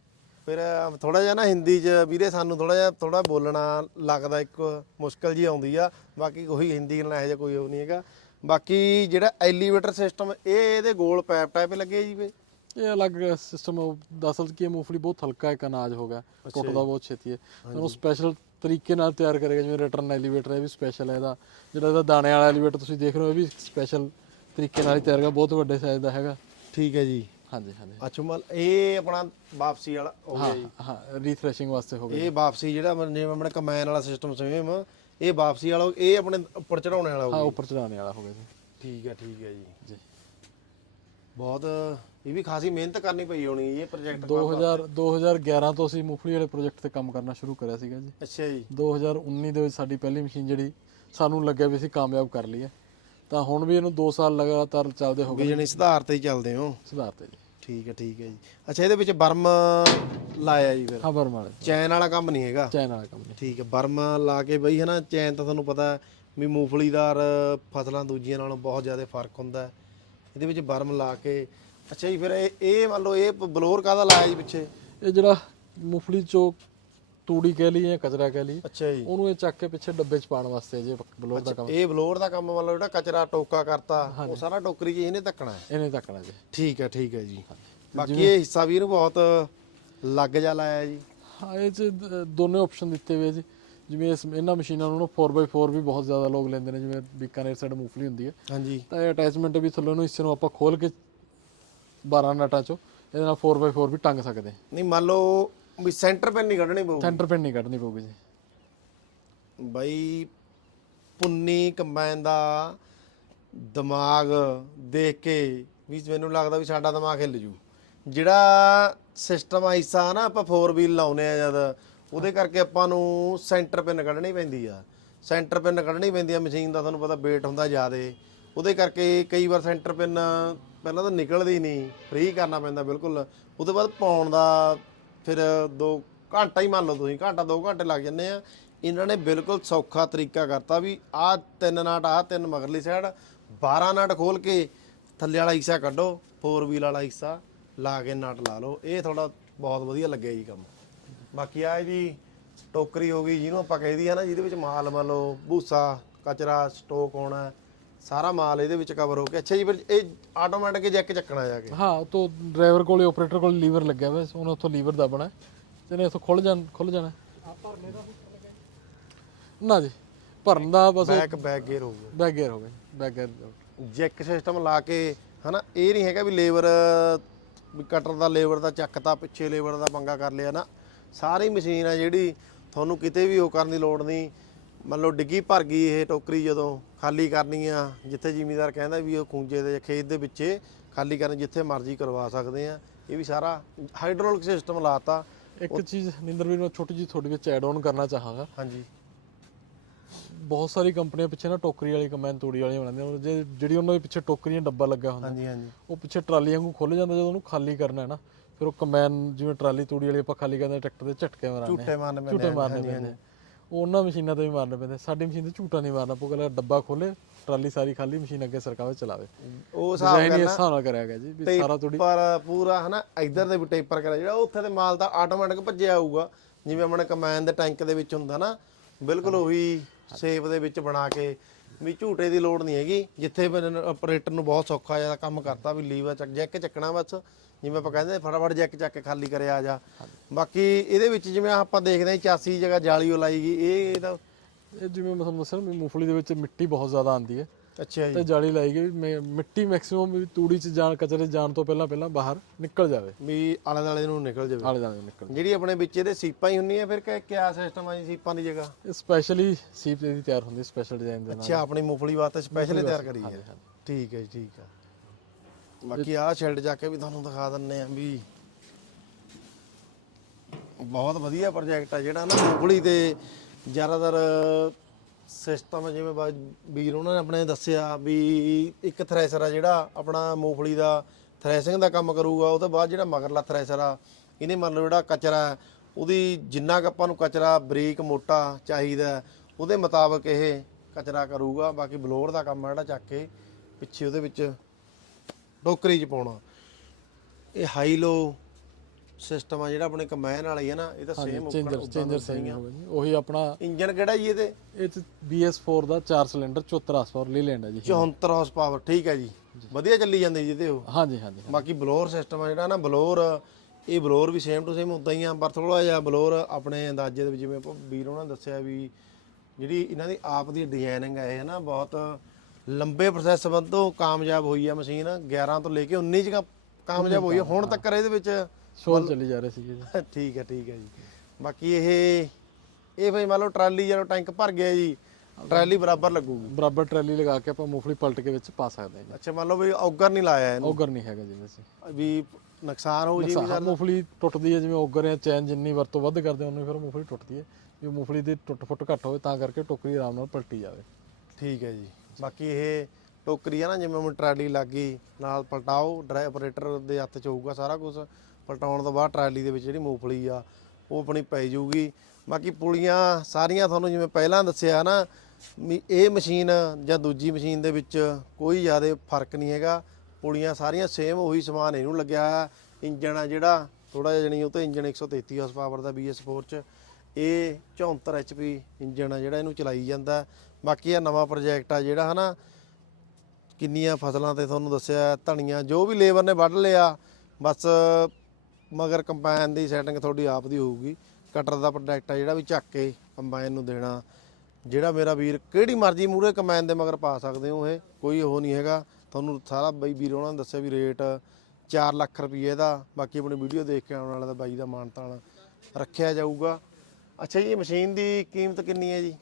ਫਿਰ ਥੋੜਾ ਜਿਹਾ ਨਾ ਹਿੰਦੀ ਚ ਵੀਰੇ ਸਾਨੂੰ ਥੋੜਾ ਜਿਹਾ ਥੋੜਾ ਬੋਲਣਾ ਲੱਗਦਾ ਇੱਕ ਮੁਸ਼ਕਲ ਜੀ ਆਉਂਦੀ ਆ ਬਾਕੀ ਕੋਈ ਹਿੰਦੀ ਨਾਲ ਇਹੋ ਜਿਹਾ ਕੋਈ ਉਹ ਨਹੀਂ ਹੈਗਾ ਬਾਕੀ ਜਿਹੜਾ ਐਲੀਵੇਟਰ ਸਿਸਟਮ ਇਹ ਇਹਦੇ ਗੋਲ ਪੈਪ ਟਾਈਪ ਲੱਗੇ ਜੀ ਵੇ? ਇਹ ਅਲੱਗ ਸਿਸਟਮ ਦਸਲ ਕੀ ਮੂਫਲੀ ਬਹੁਤ ਹਲਕਾ ਇੱਕ ਅਨਾਜ ਹੋਗਾ ਟੁੱਟਦਾ ਬਹੁਤ ਛੇਤੀ ਹੈ। ਉਹਨੂੰ ਸਪੈਸ਼ਲ ਤਰੀਕੇ ਨਾਲ ਤਿਆਰ ਕਰੇਗਾ ਜਿਵੇਂ ਰਿਟਰਨ ਐਲੀਵੇਟਰ ਹੈ ਵੀ ਸਪੈਸ਼ਲ ਹੈ ਇਹਦਾ। ਜਿਹੜਾ ਇਹਦਾ ਦਾਣੇ ਵਾਲਾ ਐਲੀਵੇਟਰ ਤੁਸੀਂ ਦੇਖ ਰਹੇ ਹੋ ਇਹ ਵੀ ਸਪੈਸ਼ਲ ਤਰੀਕੇ ਨਾਲ ਹੀ ਤਿਆਰ ਕਰੇਗਾ ਬਹੁਤ ਵੱਡੇ ਸਾਈਜ਼ ਦਾ ਹੈਗਾ। ਠੀਕ ਹੈ ਜੀ। ਹਾਂਜੀ ਹਾਂਜੀ। ਅੱਛਾ ਮਲ ਇਹ ਆਪਣਾ ਵਾਪਸੀ ਵਾਲਾ ਹੋ ਗਿਆ ਜੀ। ਹਾਂ ਰੀਥ੍ਰੈਸ਼ਿੰਗ ਵਾਸਤੇ ਹੋ ਗਿਆ ਇਹ ਵਾਪਸੀ ਜਿਹੜਾ ਜਿਵੇਂ ਆਪਣਾ ਕਮੈਨ ਵਾਲਾ ਸਿਸਟਮ ਸੇਮ ਇਹ ਵਾਪਸੀ ਵਾਲਾ ਇਹ ਆਪਣੇ ਉੱਪਰ ਚੜਾਉਣੇ ਵਾਲਾ ਹੋ ਹਾਂ ਗਿਆ ਉੱਪਰ ਚੜਾਉਣੇ ਵਾਲਾ ਹੋ ਗਿਆ ਜੀ। ਠੀਕ ਹੈ ਠੀਕ ਹੈ ਜੀ। ਜੀ। ਬਹੁਤ ਇਹ ਵੀ ਖਾਸੀ ਮਿਹਨਤ ਕਰਨੀ ਪਈ ਹੋਣੀ ਇਹ ਪ੍ਰੋਜੈਕਟ 2000 2011 ਤੋਂ ਅਸੀਂ ਮੁਫਲੀ ਵਾਲੇ ਪ੍ਰੋਜੈਕਟ ਤੇ ਕੰਮ ਕਰਨਾ ਸ਼ੁਰੂ ਕਰਿਆ ਸੀਗਾ ਜੀ। ਅੱਛਾ ਜੀ। 2019 ਦੇ ਵਿੱਚ ਸਾਡੀ ਪਹਿਲੀ ਮਸ਼ੀਨ ਜਿਹੜੀ ਸਾਨੂੰ ਲੱਗਿਆ ਵੀ ਅਸੀਂ ਕਾਮਯਾਬ ਕਰ ਲਈ ਹੈ। ਤਾਂ ਹੁਣ ਵੀ ਇਹਨੂੰ 2 ਸਾਲ ਲਗਾਤਾਰ ਚੱਲਦੇ ਹੋ ਗਏ ਵੀ ਜਣੀ ਸੁਧਾਰ ਤੇ ਹੀ ਚੱਲਦੇ ਹੋ। ਸੁਧਾਰ ਤੇ ਜੀ। ਠੀਕ ਹੈ ਠੀਕ ਹੈ ਜੀ। ਅੱਛਾ ਇਹਦੇ ਵਿੱਚ ਬਰਮ ਲਾਇਆ ਜੀ ਫਿਰ? ਹਾਂ ਬਰਮ ਵਾਲੇ ਚੈਨ ਵਾਲਾ ਕੰਮ ਨਹੀਂ ਹੈਗਾ? ਚਾਈਨਾ ਵਾਲਾ ਕੰਪਨੀ ਠੀਕ ਹੈ ਬਰਮ ਲਾ ਕੇ ਬਈ ਹਨਾ ਚੈਨ ਤਾਂ ਤੁਹਾਨੂੰ ਪਤਾ ਵੀ ਮੂੰਗਫਲੀਦਾਰ ਫਸਲਾਂ ਦੂਜੀਆਂ ਨਾਲੋਂ ਬਹੁਤ ਜ਼ਿਆਦਾ ਫ਼ਰਕ ਹੁੰਦਾ ਹੈ। ਇਹਦੇ ਵਿੱਚ ਬਰਮ ਲਾ ਕੇ ਅੱਛਾ ਜੀ ਫਿਰ ਇਹ ਇਹ ਮੰਨ ਲਓ ਇਹ ਬਲੋਰ ਕਾਹਦਾ ਲਾਇਆ ਜੀ ਪਿੱਛੇ? ਇਹ ਜਿਹੜਾ ਮੂੰਗਫਲੀ ਚੋਂ ਤੂੜੀ ਕਹਿ ਲਈ ਜਾਂ ਕਚਰਾ ਕਹਿ ਲਈ ਅੱਛਾ ਜੀ। ਉਹਨੂੰ ਇਹ ਚੱਕ ਕੇ ਪਿੱਛੇ ਡੱਬੇ 'ਚ ਪਾਉਣ ਵਾਸਤੇ ਜੇ ਬਲੋਰ ਦਾ ਕੰਮ। ਇਹ ਬਲੋਰ ਦਾ ਕੰਮ ਮੰਨ ਲਓ ਜਿਹੜਾ ਕਚਰਾ ਟੋਕਾ ਕਰਤਾ ਉਹ ਸਾਰਾ ਟੋਕਰੀ 'ਚ ਇਹਨੇ ਧੱਕਣਾ ਹੈ? ਇਹਨੇ ਤੱਕਣਾ ਜੀ। ਠੀਕ ਹੈ ਠੀਕ ਹੈ ਜੀ। ਬਾਕੀ ਇਹ ਹਿੱਸਾ ਵੀ ਇਹਨੂੰ ਬਹੁਤ ਲੱਗ ਜਾ ਲਾਇਆ ਜੀ। ਹਾਂ ਇਹ 'ਚ ਦੋਨੇ ਆਪਸ਼ਨ ਦਿੱਤੇ ਹੋਏ ਜੀ। ਜਿਵੇਂ ਇਸ ਇਹਨਾਂ ਮਸ਼ੀਨਾਂ ਨੂੰ ਨਾ 4x4 ਵੀ ਬਹੁਤ ਜ਼ਿਆਦਾ ਲੋਕ ਲੈਂਦੇ ਨੇ ਜਿਵੇਂ ਬੀਕਾਨੇਰ ਸਾਈਡ ਮੂੰਗਫਲੀ ਹੁੰਦੀ ਹੈ। ਹਾਂਜੀ। ਤਾਂ ਇਹ ਅਟੈਚਮੈਂਟ ਵੀ ਥੱਲੇ ਨੂੰ ਹਿੱਸੇ ਨੂੰ ਆਪਾਂ ਖੋਲ ਕੇ 12 ਨਟਾਂ ਚੋਂ ਇਹਦੇ ਨਾਲ 4x4 ਵੀ ਟੰਗ ਸਕਦੇ ਨਹੀਂ ਮੰਨ ਲਓ ਵੀ ਸੈਂਟਰ ਪੈਨ ਨਹੀਂ ਕੱਢਣੀ ਪਊ ਸੈਂਟਰ ਪਿੰਨ ਨਹੀਂ ਕੱਢਣੀ ਪਊਗੀ ਜੀ। ਬਈ ਪੁੰਨੀ ਕੰਬਾਈਨ ਦਾ ਦਿਮਾਗ ਦੇਖ ਕੇ ਵੀ ਮੈਨੂੰ ਲੱਗਦਾ ਵੀ ਸਾਡਾ ਦਿਮਾਗ ਹਿੱਲ ਜੂ। ਜਿਹੜਾ ਸਿਸਟਮ ਆ ਹਿੱਸਾ ਨਾ ਆਪਾਂ 4 ਵੀਲ ਲਾਉਨੇ ਆ ਜਦ ਉਹਦੇ ਕਰਕੇ ਆਪਾਂ ਨੂੰ ਸੈਂਟਰ ਪਿਨ ਕੱਢਣੀ ਪੈਂਦੀ ਆ। ਸੈਂਟਰ ਪਿਨ ਕੱਢਣੀ ਪੈਂਦੀ ਆ ਮਸ਼ੀਨ ਦਾ ਤੁਹਾਨੂੰ ਪਤਾ weight ਹੁੰਦਾ ਜ਼ਿਆਦੇ। ਉਹਦੇ ਕਰਕੇ ਕਈ ਵਾਰ ਸੈਂਟਰ ਪਿਨ ਪਹਿਲਾਂ ਤਾਂ ਨਿਕਲਦੀ ਨਹੀਂ ਫ੍ਰੀ ਕਰਨਾ ਪੈਂਦਾ ਬਿਲਕੁਲ। ਉਹਦੇ ਬਾਅਦ ਪਾਉਣ ਦਾ ਫਿਰ 2 ਘੰਟਾ ਹੀ ਮੰਨ ਲਓ ਤੁਸੀਂ, ਘੰਟਾ 2 ਘੰਟੇ ਲੱਗ ਜੰਨੇ ਆ। ਇਹਨਾਂ ਨੇ ਬਿਲਕੁਲ ਸੌਖਾ ਤਰੀਕਾ ਕਰਤਾ ਵੀ ਆਹ ਤਿੰਨ ਨਾਟ, ਆਹ ਤਿੰਨ ਮਗਰਲੀ ਸਾਈਡ 12 ਨਾਟ ਖੋਲ ਕੇ ਥੱਲੇ ਵਾਲਾ ਹਿੱਸਾ ਕੱਢੋ ਫੋਰ ਵੀਲ ਵਾਲਾ ਹਿੱਸਾ ਲਾ ਕੇ ਨਟ ਲਾ ਲਓ। ਇਹ ਥੋੜਾ ਬਹੁਤ ਵਧੀਆ ਲੱਗਿਆ ਜੀ ਕੰਮ। ਬਾਕੀ ਆ ਜੀ ਟੋਕਰੀ ਹੋ ਗਈ ਜਿਹਨੂੰ ਆਪਾਂ ਕਹਿੰਦੀ ਹੈ ਨਾ ਜਿਹਦੇ ਵਿੱਚ ਮਾਲ ਮੰਨ ਲਓ, ਭੂਸਾ, ਕਚਰਾ ਸਟੋਕ ਹੋਣਾ ਸਾਰਾ ਮਾਲ ਇਹਦੇ ਵਿੱਚ ਕਵਰ ਹੋ ਕੇ। ਅੱਛਾ ਜੀ ਫਿਰ ਇਹ ਆਟੋਮੈਟਿਕ ਜੈਕ ਚੱਕਣਾ ਜਾ ਕੇ। ਹਾਂ ਤੋਂ ਡਰਾਈਵਰ ਕੋਲੇ ਆਪਰੇਟਰ ਕੋਲ ਲੀਵਰ ਲੱਗਿਆ ਹੋਇਆ ਉਹਨੇ ਉੱਥੋਂ ਲੀਵਰ ਦਬਣਾ ਹੈ, ਜਿਹਨੇ ਉੱਥੋਂ ਖੁੱਲ ਜਾਣ ਖੁੱਲ ਜਾਣਾ ਨਾ ਜੀ ਭਰਨ ਦਾ ਬਸ ਬੈਕ ਬੈਕ ਗੇਅਰ ਹੋਊਗਾ ਬੈਕ ਗੇਅਰ ਹੋ ਗਿਆ ਬੈਕ ਗੇਅਰ ਜੈਕ ਸਿਸਟਮ ਲਾ ਕੇ ਹਨਾ ਇਹ ਨਹੀਂ ਹੈਗਾ ਵੀ ਲੇਬਰ ਵੀ ਕਟਰ ਦਾ ਲੇਬਰ ਦਾ ਚੱਕਤਾ ਪਿੱਛੇ ਲੇਬਰ ਦਾ ਪੰਗਾ ਕਰ ਲਿਆ ਨਾ। ਸਾਰੀ ਮਸ਼ੀਨ ਆ ਜਿਹੜੀ ਤੁਹਾਨੂੰ ਕਿਤੇ ਵੀ ਉਹ ਕਰਨ ਦੀ ਲੋੜ ਨਹੀਂ। ਮੰਨ ਲਓ ਡਿੱਗੀ ਭਰ ਗਈ ਇਹ ਟੋਕਰੀ ਜਦੋਂ ਖਾਲੀ ਕਰਨੀ ਆ ਜਿੱਥੇ ਜ਼ਿਮੀਦਾਰ ਕਹਿੰਦਾ ਵੀ ਉਹ ਖੂੰਜੇ ਦੇ ਖੇਤ ਦੇ ਵਿੱਚੇ ਖਾਲੀ ਕਰਨ ਜਿੱਥੇ ਮਰਜ਼ੀ ਕਰਵਾ ਸਕਦੇ ਆ। ਇਹ ਵੀ ਸਾਰਾ ਹਾਈਡ੍ਰੋਲਿਕ ਸਿਸਟਮ ਲਾਤਾ। ਇੱਕ ਚੀਜ਼ ਨਿੰਦਰ ਵੀਰ ਮੈਂ ਛੋਟੀ ਜਿਹੀ ਤੁਹਾਡੇ ਵਿੱਚ ਐਡ ਆਨ ਕਰਨਾ ਚਾਹਾਂਗਾ। ਹਾਂਜੀ। ਬਹੁਤ ਸਾਰੀ ਕੰਪਨੀਆਂ ਪਿੱਛੇ ਨਾ ਟੋਕਰੀ ਵਾਲੀ ਕੰਬਾਈਨ ਤੂੜੀ ਵਾਲੀਆਂ ਬਣਾਉਂਦੀਆਂ ਜੇ ਜਿਹੜੀ ਉਹਨਾਂ ਦੇ ਪਿੱਛੇ ਟੋਕਰੀਆਂ ਡੱਬਾ ਲੱਗਾ ਹੁੰਦਾ ਹਾਂਜੀ ਹਾਂਜੀ। ਉਹ ਪਿੱਛੇ ਟਰਾਲੀ ਵਾਂਗੂ ਖੁੱਲ ਜਾਂਦਾ ਜਦੋਂ ਉਹਨੂੰ ਖਾਲੀ ਕਰਨਾ ਹੈ ਨਾ। ਫਿਰ ਉਹ ਕੰਬਾਈਨ ਜਿਵੇਂ ਟਰਾਲੀ ਤੂੜੀ ਵਾਲੀ ਆਪਾਂ ਖਾਲੀ ਕਰਦੇ ਟਰੈਕਟਰ ਦੇ ਝਟਕੇ ਮਾਰਨੇ ਝੂਟੇ ਮਾਰਨੇ ਪੈਂਦੇ ਉਹ ਉਹਨਾਂ ਮਸ਼ੀਨਾਂ ਤੇ ਵੀ ਮਾਰਨੇ ਪੈਂਦੇ ਸਾਡੀ ਮਸ਼ੀਨ ਤੇ ਝੂਟਾ ਨਹੀਂ ਮਾਰਨਾ ਪਊਗਾ ਡੱਬਾ ਖੋਲੇ ਟਰਾਲੀ ਸਾਰੀ ਖਾਲੀ ਮਸ਼ੀਨ ਅੱਗੇ ਸਰਕਾਵੇ ਚਲਾਵੇ। ਉਹ ਹਿਸਾਬ ਹੀ ਇਸ ਹਿਸਾਬ ਨਾਲ ਕਰਿਆ ਗਿਆ ਜੀ ਵੀ ਸਾਰਾ ਤੂੜੀ ਪਰ ਪੂਰਾ ਹਨਾ ਇੱਧਰ ਦੇ ਵੀ ਟੇਪਰ ਕਰਿਆ ਜਿਹੜਾ ਉੱਥੇ ਤੇ ਮਾਲ ਤਾਂ ਆਟੋਮੈਟਿਕ ਭੱਜਿਆ ਆਊਗਾ। ਜਿਵੇਂ ਆਪਣੇ ਕਮੈਨ ਦੇ ਟੈਂਕ ਦੇ ਵਿੱਚ ਹੁੰਦਾ ਨਾ ਬਿਲਕੁਲ ਉਹੀ ਸ਼ੇਪ ਦੇ ਵਿੱਚ ਬਣਾ ਕੇ ਵੀ ਝੂਟੇ ਦੀ ਲੋੜ ਨਹੀਂ ਹੈਗੀ। ਜਿੱਥੇ ਆਪਰੇਟਰ ਨੂੰ ਬਹੁਤ ਸੌਖਾ ਜਿਹਾ ਕੰਮ ਕਰਤਾ ਵੀ ਲੀਵਰ ਚੱਕ ਜੈਕ ਚੱਕਣਾ ਬਸ। ਜਿਵੇਂ ਆਪਾਂ ਕਹਿੰਦੇ ਫਟਾਫਟ ਜੈਕ ਚੱਕ ਕੇ ਖਾਲੀ ਕਰਿਆ ਆ ਜਾ। ਬਾਕੀ ਇਹਦੇ ਵਿੱਚ ਜਿਵੇਂ ਆਪਾਂ ਦੇਖਦੇ ਹਾਂ 84 ਜਗ੍ਹਾ ਜਾਲੀ ਉਹ ਲਾਈ ਗਈ ਇਹ ਇਹਦਾ ਇਹ ਜਿਵੇਂ ਮੈਂ ਤੁਹਾਨੂੰ ਦੱਸਿਆ ਵੀ ਮੂੰਗਫਲੀ ਦੇ ਵਿੱਚ ਮਿੱਟੀ ਬਹੁਤ ਜ਼ਿਆਦਾ ਆਉਂਦੀ ਹੈ। ਅੱਛਾ ਜੀ। ਤੇ ਜਾਲੀ ਲਾਈ ਗਈ ਮੈਂ- ਮਿੱਟੀ ਮੈਕਸਿਮਮ ਵੀ ਤੂੜੀ 'ਚ ਜਾਣ ਕਚਰੇ ਜਾਣ ਤੋਂ ਪਹਿਲਾਂ ਪਹਿਲਾਂ ਬਾਹਰ ਨਿਕਲ ਜਾਵੇ। ਵੀ ਆਲੇ ਦੁਆਲੇ ਨੂੰ ਨਿਕਲ ਜਾਵੇ। ਆਲੇ ਦਾਲੇ ਨਿਕਲ ਜਿਹੜੀ ਆਪਣੇ ਵਿੱਚ ਇਹਦੇ ਸੀਪਾਂ ਹੀ ਹੁੰਦੀਆਂ ਫਿਰ ਕਿ ਕਿਆ ਸਿਸਟਮ ਆ ਜੀ ਸੀਪਾਂ ਦੀ ਜਗ੍ਹਾ? ਇਹ ਸਪੈਸ਼ਲੀ ਸੀਪ ਇਹਦੀ ਤਿਆਰ ਹੁੰਦੀ ਸਪੈਸ਼ਲ ਡਿਜ਼ਾਈਨ ਦੇ ਨਾਲ। ਅੱਛਾ ਆਪਣੀ ਮੂੰਗਫਲੀ ਵਾਸਤੇ ਸਪੈਸ਼ਲ ਤਿਆਰ ਕਰੀ ਹੈ। ਠੀਕ ਹੈ ਜੀ ਠੀਕ ਹੈ। ਬਾਕੀ ਆਹ ਸ਼ੈਲਡ ਜਾ ਕੇ ਵੀ ਤੁਹਾਨੂੰ ਦਿਖਾ ਦਿੰਨੇ ਆ ਵੀ ਬਹੁਤ ਵਧੀਆ ਪ੍ਰੋਜੈਕਟ ਆ ਜਿਹੜਾ ਨਾ ਮੂੰਗਫਲੀ ਤੇ ਜ਼ਿਆਦਾਤਰ ਸਿਸਟਮ ਜਿਵੇਂ ਬਾ- ਵੀਰ ਉਹਨਾਂ ਨੇ ਆਪਣੇ ਦੱਸਿਆ ਵੀ ਇੱਕ ਥ੍ਰੈਸ਼ਰ ਆ ਜਿਹੜਾ ਆਪਣਾ ਮੂੰਗਫਲੀ ਦਾ ਥ੍ਰੈਸ਼ਿੰਗ ਦਾ ਕੰਮ ਕਰੂਗਾ ਉਹ ਤੋਂ ਬਾਅਦ ਜਿਹੜਾ ਮਗਰਲਾ ਥ੍ਰੈਸ਼ਰ ਆ ਇਹਨੇ ਮੰਨ ਲਓ ਜਿਹੜਾ ਕਚਰਾ ਹੈ, ਉਹਦੀ ਜਿੰਨਾ ਕੁ ਆਪਾਂ ਨੂੰ ਕਚਰਾ ਬਰੀਕ ਮੋਟਾ ਚਾਹੀਦਾ ਹੈ, ਉਹਦੇ ਮੁਤਾਬਕ ਇਹ ਕਚਰਾ ਕਰੂਗਾ ਬਾਕੀ ਬਲੋਰ ਦਾ ਕੰਮ ਆ ਜਿਹੜਾ ਚੱਕ ਕੇ ਪਿੱਛੇ ਉਹਦੇ ਵਿੱਚ ਟੋਕਰੀ 'ਚ ਪਾਉਣਾ। ਇਹ ਹਾਈ ਲੋ ਸਿਸਟਮ ਆ ਜਿਹੜਾ ਆਪਣੇ ਕੰਬਾਈਨ ਵਾਲਾ ਹੀ ਹੈ ਨਾ ਇਹ ਤਾਂ ਸੇਮ ਚੇਂਜਰ ਚੇਂਜਰ ਸਹੀ ਜੀ। ਉਹੀ ਆਪਣਾ ਇੰਜਨ ਕਿਹੜਾ ਜੀ ਇਹਦੇ? ਇਹ ਚ BS4 ਦਾ 4 ਸਿਲੰਡਰ 74 ਹਾਰਸਪਾਵਰ ਲੀਲੈਂਡ ਹੈ ਜੀ। 74 ਹਾਰਸ ਪਾਵਰ ਠੀਕ ਹੈ ਜੀ। ਵਧੀਆ ਚੱਲੀ ਜਾਂਦੀ ਜਿਹਦੇ ਉਹ। ਹਾਂਜੀ ਹਾਂਜੀ ਬਾਕੀ ਬਲੋਰ ਸਿਸਟਮ ਆ ਜਿਹੜਾ ਨਾ ਬਲੋਰ ਇਹ ਬਲੋਰ ਵੀ ਸੇਮ ਟੂ ਸੇਮ ਉਦਾਂ ਹੀ ਆ। ਪਰ ਥੋੜਾ ਜਿਹਾ ਬਲੋਰ ਆਪਣੇ ਅੰਦਾਜ਼ੇ ਦੇ ਵਿੱਚ ਜਿਵੇਂ ਆਪਾਂ ਵੀਰ ਉਹਨਾਂ ਦੱਸਿਆ ਵੀ ਜਿਹੜੀ ਇਹਨਾਂ ਦੀ ਆਪ ਦੀ ਡਿਜ਼ਾਈਨਿੰਗ ਹੈ ਇਹ ਨਾ ਬਹੁਤ ਲੰਬੇ ਪ੍ਰੋਸੈਸ ਤੋਂ ਕਾਮਯਾਬ ਹੋਈ ਆ ਮਸ਼ੀਨ 11 ਤੋਂ ਲੈ ਕੇ 19 ਚ ਕਾ- ਕਾਮਯਾਬ ਹੋਈ ਹੁਣ ਤੱਕ ਇਹਦੇ ਵਿੱਚ ਸ਼ੋਲ ਚੱਲੀ ਜਾ ਰਹੇ ਸੀਗੇ ਜੀ ਠੀਕ ਹੈ ਠੀਕ ਹੈ ਜੀ। ਬਾਕੀ ਇਹ ਇਹ ਭਾਈ ਮੰਨ ਲਓ ਟਰਾਲੀ ਜਦੋਂ ਟੈਂਕ ਭਰ ਗਿਆ ਜੀ ਟਰਾਲੀ ਬਰਾਬਰ ਲੱਗੂਗੀ। ਬਰਾਬਰ ਟਰਾਲੀ ਲਗਾ ਕੇ ਆਪਾਂ ਮੂੰਗਫਲੀ ਪਲਟ ਕੇ ਵਿੱਚ ਪਾ ਸਕਦੇ ਹਾਂ ਜੀ। ਅੱਛਾ ਮੰਨ ਲਓ ਵੀ ਔਗਰ ਨਹੀਂ ਲਾਇਆ ਇਹਨੂੰ। ਔਗਰ ਨਹੀਂ ਹੈਗਾ ਜੀ ਵੈਸੇ ਵੀ ਨੁਕਸਾਨ ਹੋ ਜੀ ਵੀ ਨੁਕਸਾਨ ਮੂੰਗਫਲੀ ਟੁੱਟਦੀ ਹੈ ਜਿਵੇਂ ਔਗਰ ਜਾਂ ਚੈਨ ਜਿੰਨੀ ਵਰਤੋਂ ਵੱਧ ਕਰਦੇ ਉਹਨੂੰ ਫਿਰ ਮੂੰਗਫਲੀ ਟੁੱਟਦੀ ਹੈ। ਜੇ ਮੂੰਗਫਲੀ ਦੀ ਟੁੱਟ ਫੁੱਟ ਘੱਟ ਹੋਵੇ ਤਾਂ ਕਰਕੇ ਟੋਕਰੀ ਆਰਾਮ ਨਾਲ ਪਲਟੀ ਜਾਵੇ। ਠੀਕ ਹੈ ਜੀ। ਬਾਕੀ ਇਹ ਟੋਕਰੀ ਆ ਨਾ, ਜਿਵੇਂ ਹੁਣ ਟਰਾਲੀ ਲੱਗ ਗਈ, ਨਾਲ ਪਲਟਾਓ ਡਰਾਈਵਰ ਆਪਰੇਟਰ ਦੇ ਹੱਥ 'ਚ ਹੋਊਗਾ ਸਾਰਾ ਕੁਝ ਪਲਟਾਉਣ ਤੋਂ ਬਾਅਦ ਟਰਾਲੀ ਦੇ ਵਿੱਚ ਜਿਹੜੀ ਮੂੰਗਫਲੀ ਆ, ਉਹ ਆਪਣੀ ਪੈ ਜਾਊਗੀ। ਬਾਕੀ ਪੁਲੀਆਂ ਸਾਰੀਆਂ ਤੁਹਾਨੂੰ ਜਿਵੇਂ ਪਹਿਲਾਂ ਦੱਸਿਆ ਨਾ, ਵੀ ਇਹ ਮਸ਼ੀਨ ਜਾਂ ਦੂਜੀ ਮਸ਼ੀਨ ਦੇ ਵਿੱਚ ਕੋਈ ਜ਼ਿਆਦਾ ਫ਼ਰਕ ਨਹੀਂ ਹੈਗਾ। ਪੁਲੀਆਂ ਸਾਰੀਆਂ ਸੇਮ ਉਹੀ ਸਮਾਨ ਇਹਨੂੰ ਲੱਗਿਆ ਹੋਇਆ। ਇੰਜਣ ਆ ਜਿਹੜਾ ਥੋੜਾ ਜਿਹਾ ਜਣੀ ਉਹ ਤਾਂ ਇੰਜਣ 133 ਹਾਰਸ ਪਾਵਰ ਦਾ BS4 ਚ। ਇਹ 74 HP ਇੰਜਣ ਆ ਜਿਹੜਾ ਇਹਨੂੰ ਚਲਾਈ ਜਾਂਦਾ। ਬਾਕੀ ਆ ਨਵਾਂ ਪ੍ਰੋਜੈਕਟ ਆ ਜਿਹੜਾ ਹਨਾ, ਕਿੰਨੀਆਂ ਫਸਲਾਂ ਤੇ ਤੁਹਾਨੂੰ ਦੱਸਿਆ, ਧਨੀਆਂ, ਜੋ ਵੀ ਲੇਬਰ ਨੇ ਵੱਢ ਲਿਆ, ਬਸ ਮਗਰ ਕੰਬਾਈਨ ਦੀ ਸੈਟਿੰਗ ਤੁਹਾਡੀ ਆਪ ਦੀ ਹੋਊਗੀ। ਕਟਰ ਦਾ ਪ੍ਰੋਡਕਟ ਆ ਜਿਹੜਾ ਵੀ ਚੱਕ ਕੇ ਕੰਬਾਈਨ ਨੂੰ ਦੇਣਾ। ਜਿਹੜਾ ਮੇਰਾ ਵੀਰ ਕਿਹੜੀ ਮਰਜ਼ੀ ਮੂਰੇ ਕੰਬਾਈਨ ਦੇ ਮਗਰ ਪਾ ਸਕਦੇ ਹੋ ਇਹ, ਕੋਈ ਉਹ ਨਹੀਂ ਹੈਗਾ। ਤੁਹਾਨੂੰ ਸਾਰਾ ਬਾਈ ਵੀਰ ਉਹਨਾਂ ਨੇ ਦੱਸਿਆ ਵੀ ਰੇਟ 4 ਲੱਖ ਰੁਪਏ ਦਾ, ਬਾਕੀ ਆਪਣੀ ਵੀਡੀਓ ਦੇਖ ਕੇ ਆਉਣ ਵਾਲਾ ਦਾ ਬਾਈ ਦਾ ਮਾਨਤਾਨ ਰੱਖਿਆ ਜਾਊਗਾ। ਅੱਛਾ ਜੀ, ਇਹ ਮਸ਼ੀਨ ਦੀ ਕੀਮਤ ਕਿੰਨੀ ਹੈ ਜੀ?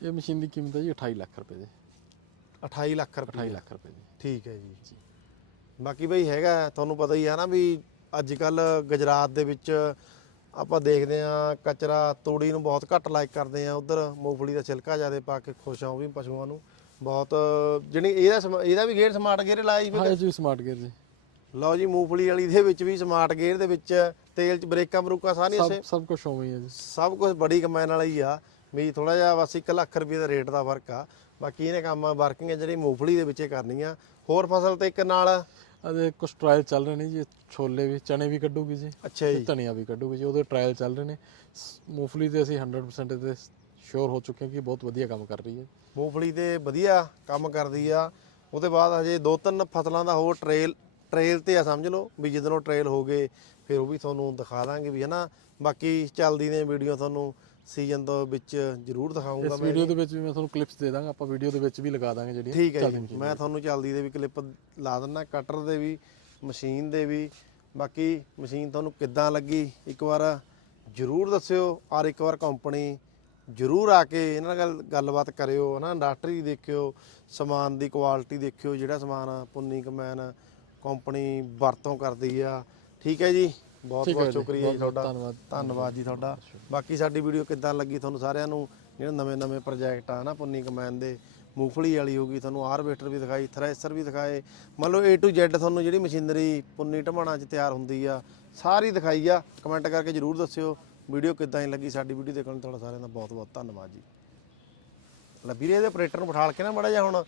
ਇਹ ਮਸ਼ੀਨ ਦੀ ਕੀਮਤ ਹੈ ਜੀ 28 ਲੱਖ ਰੁਪਏ ਦੀ। 28 ਲੱਖ ਰੁਪਏ। 28 ਲੱਖ ਰੁਪਏ ਦੀ। ਠੀਕ ਹੈ ਜੀ। ਬਾਕੀ ਬਈ ਹੈਗਾ ਤੁਹਾਨੂੰ ਪਤਾ ਹੀ ਆ ਨਾ ਵੀ ਅੱਜ ਕੱਲ ਗੁਜਰਾਤ ਦੇ ਵਿੱਚ ਆਪਾਂ ਦੇਖਦੇ ਆ ਕਚਰਾ ਤੂੜੀ ਨੂੰ ਬਹੁਤ ਘੱਟ ਲਾਈਕ ਕਰਦੇ ਆ ਉਧਰ ਮੂੰਗਫਲੀ ਦਾ ਛਿਲਕਾ ਜ਼ਿਆਦਾ ਪਾ ਕੇ ਖੁਸ਼ ਆ ਉਹ ਵੀ ਪਸ਼ੂਆਂ ਨੂੰ। ਬਹੁਤ ਜਿਹੜੀ ਇਹਦਾ ਇਹਦਾ ਵੀ ਗੇਅਰ ਸਮਾਰਟ ਗੇਅਰ ਲਾਇਆ ਜੀ ਹਾਂ ਵੀ ਸਮਾਰਟ ਗੇਅਰ ਜੀ। ਲਓ ਜੀ ਮੂੰਗਫਲੀ ਵਾਲੀ ਦੇ ਵਿੱਚ ਵੀ ਸਮਾਰਟ ਗੇਅਰ ਦੇ ਵਿੱਚ ਤੇਲ ਚ ਬ੍ਰੇਕਾਂ ਬਰੂਕਾਂ ਸਾਰੀਆਂ ਸਭ ਕੁਝ ਉਵੇਂ ਹੀ ਹੈ ਜੀ। ਸਭ ਕੁਝ ਬੜੀ ਕਮਾਈਨ ਵਾਲਾ ਹੀ ਆ। ਵੀ ਥੋੜਾ ਜਿਹਾ ਬਸ 1 ਲੱਖ ਰੁਪਏ ਦਾ ਰੇਟ ਦਾ ਫ਼ਰਕ ਆ। ਬਾਕੀ ਇਹਨੇ ਕੰਮ ਵਰਕਿੰਗ ਜਿਹੜੀ ਮੂੰਗਫਲੀ ਦੇ ਵਿੱਚ ਕਰਨੀ ਆ ਹੋਰ ਫਸਲ ਤੇ ਇੱਕ ਨਾਲ? ਅਜੇ ਕੁਝ ਟ੍ਰਾਇਲ ਚੱਲ ਰਹੇ ਨੇ ਜੀ ਛੋਲੇ ਵੀ ਚਨੇ ਵੀ ਕੱਢੂਗੀ ਜੀ ਅੱਛਾ ਜੀ। ਧਨੀਆ ਵੀ ਕੱਢੂਗੀ ਜੀ ਉਹਦੇ ਟ੍ਰਾਇਲ ਚੱਲ ਰਹੇ ਨੇ। ਮੂੰਗਫਲੀ ਤੇ ਅਸੀਂ 100% ਤੇ ਸ਼ੋਰ ਹੋ ਚੁੱਕੇ ਕਿ ਬਹੁਤ ਵਧੀਆ ਕੰਮ ਕਰ ਰਹੀ ਹੈ। ਮੂੰਗਫਲੀ ਤੇ ਵਧੀਆ ਕੰਮ ਕਰਦੀ ਆ। ਉਹਦੇ ਬਾਅਦ ਹਜੇ ਦੋ ਤਿੰਨ ਫਸਲਾਂ ਦਾ ਹੋਰ ਟ੍ਰੇਲ ਟ੍ਰੇਲ ਤੇ ਆ ਸਮਝ ਲਓ ਵੀ ਜਦੋਂ ਟ੍ਰੇਲ ਹੋ ਗਏ ਫਿਰ ਉਹ ਵੀ ਤੁਹਾਨੂੰ ਦਿਖਾ ਦਾਂਗੇ ਵੀ ਹਨਾ। ਬਾਕੀ ਚੱਲਦੀ ਨੇ ਵੀਡੀਓ ਤੁਹਾਨੂੰ। ਸੀਜ਼ਨ ਤੋਂ ਵਿੱਚ ਜ਼ਰੂਰ ਦਿਖਾਉਂਗਾ ਇਸ ਮੈਂ ਵੀਡੀਓ ਦੇ ਵਿੱਚ ਵੀ ਮੈਂ ਤੁਹਾਨੂੰ ਕਲਿੱਪਸ ਦੇ ਦਾਂਗਾ ਆਪਾਂ ਵੀਡੀਓ ਦੇ ਵਿੱਚ ਵੀ ਲਗਾ ਦਾਂਗੇ ਜਿਹੜੀਆਂ ਠੀਕ ਹੈ ਜੀ। ਮੈਂ ਤੁਹਾਨੂੰ ਚੱਲਦੀ ਦੇ ਵੀ ਕਲਿੱਪ ਲਾ ਦਿੰਦਾ ਕਟਰ ਦੇ ਵੀ ਮਸ਼ੀਨ ਦੇ ਵੀ। ਬਾਕੀ ਮਸ਼ੀਨ ਤੁਹਾਨੂੰ ਕਿੱਦਾਂ ਲੱਗੀ ਇੱਕ ਵਾਰ ਜਰੂਰ ਦੱਸਿਓ ਔਰ ਇੱਕ ਵਾਰ ਕੰਪਨੀ ਜਰੂਰ ਆ ਕੇ ਇਹਨਾਂ ਨਾਲ ਗੱਲ- ਗੱਲਬਾਤ ਕਰਿਓ ਹਨਾ? ਇੰਡਸਟਰੀ ਦੇਖਿਓ ਸਮਾਨ ਦੀ ਕੁਆਲਿਟੀ ਦੇਖਿਓ ਜਿਹੜਾ ਸਮਾਨ ਪੁੰਨੀ ਕਮੈਨ ਕੰਪਨੀ ਵਰਤੋਂ ਕਰਦੀ ਆ। ਠੀਕ ਹੈ ਜੀ। ਬਹੁਤ ਹੈ ਬਹੁਤ ਸ਼ੁਕਰੀਆ ਜੀ ਤੁਹਾਡਾ। ਧੰਨਵਾਦ। ਧੰਨਵਾਦ ਜੀ ਤੁਹਾਡਾ। ਬਾਕੀ ਸਾਡੀ ਵੀਡੀਓ ਕਿੱਦਾਂ ਲੱਗੀ ਤੁਹਾਨੂੰ ਸਾਰਿਆਂ ਨੂੰ? ਜਿਹੜੇ ਨਵੇਂ ਨਵੇਂ ਪ੍ਰੋਜੈਕਟ ਆ ਨਾ ਪੁੰਨੀ ਕਮੈਨ ਦੇ ਮੂੰਗਫਲੀ ਵਾਲੀ ਹੋਗੀ ਤੁਹਾਨੂੰ ਹਾਰਵੈਸਟਰ ਵੀ ਦਿਖਾਈ ਥ੍ਰੈਸ਼ਰ ਵੀ ਦਿਖਾਏ। ਮੰਨ ਲਓ A to Z ਤੁਹਾਨੂੰ ਜਿਹੜੀ ਮਸ਼ੀਨਰੀ ਪੁੰਨੀ ਢਮਾਣਾ 'ਚ ਤਿਆਰ ਹੁੰਦੀ ਆ ਸਾਰੀ ਦਿਖਾਈ ਆ। ਕਮੈਂਟ ਕਰਕੇ ਜਰੂਰ ਦੱਸਿਓ। ਵੀਡੀਓ ਕਿੱਦਾਂ ਦੀ ਲੱਗੀ ਸਾਡੀ ਵੀਡੀਓ ਦੇਖਣ ਤੁਹਾਡਾ ਸਾਰਿਆਂ ਦਾ ਬਹੁਤ ਬਹੁਤ ਧੰਨਵਾਦ ਜੀ। ਲੈ ਵੀਰੇ ਇਹਦੇ ਆਪਰੇਟਰ ਨੂੰ ਬਿਠਾਲ ਕੇ ਨਾ ਮੜਾ ਜਾ ਹੁਣ।